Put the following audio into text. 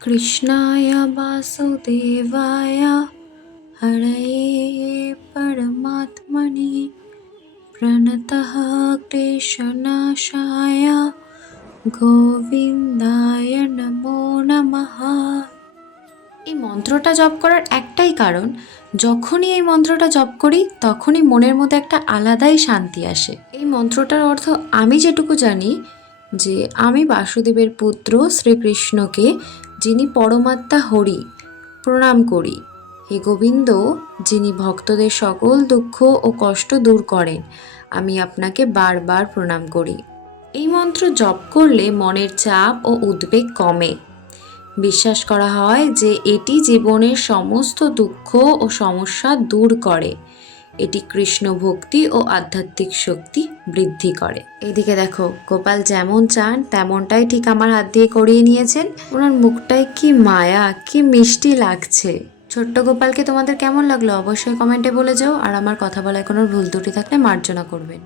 कृष्णाय वासुदेवाय हरये परमात्मने प्रणतः क्लेशनाशाय গোবিন্দায় নমো নমঃ। এই মন্ত্রটা জপ করার একটাই কারণ, যখনই এই মন্ত্রটা জপ করি তখনই মনের মধ্যে একটা আলাদাই শান্তি আসে। এই মন্ত্রটার অর্থ আমি যেটুকু জানি যে আমি বাসুদেবের পুত্র শ্রীকৃষ্ণকে, যিনি পরমাত্মা হরি, প্রণাম করি। হে গোবিন্দ, যিনি ভক্তদের সকল দুঃখ ও কষ্ট দূর করেন, আমি আপনাকে বারবার প্রণাম করি। এই মন্ত্র জপ করলে মনের চাপ ও উদ্বেগ কমে। বিশ্বাস করা হয় যে এটি জীবনের সমস্ত দুঃখ ও সমস্যা দূর করে। এটি কৃষ্ণ ভক্তি ও আধ্যাত্মিক শক্তি বৃদ্ধি করে। এইদিকে দেখো, গোপাল যেমন চান তেমনটাই ঠিক আমার হাত দিয়ে করিয়ে নিয়েছেন। ওনার মুখটায় কি মায়া, কি মিষ্টি লাগছে। ছোট্ট গোপালকে তোমাদের কেমন লাগলো অবশ্যই কমেন্টে বলে যাও, আর আমার কথা বলায় কোনো ভুল ত্রুটি থাকলে মার্জনা করবেন।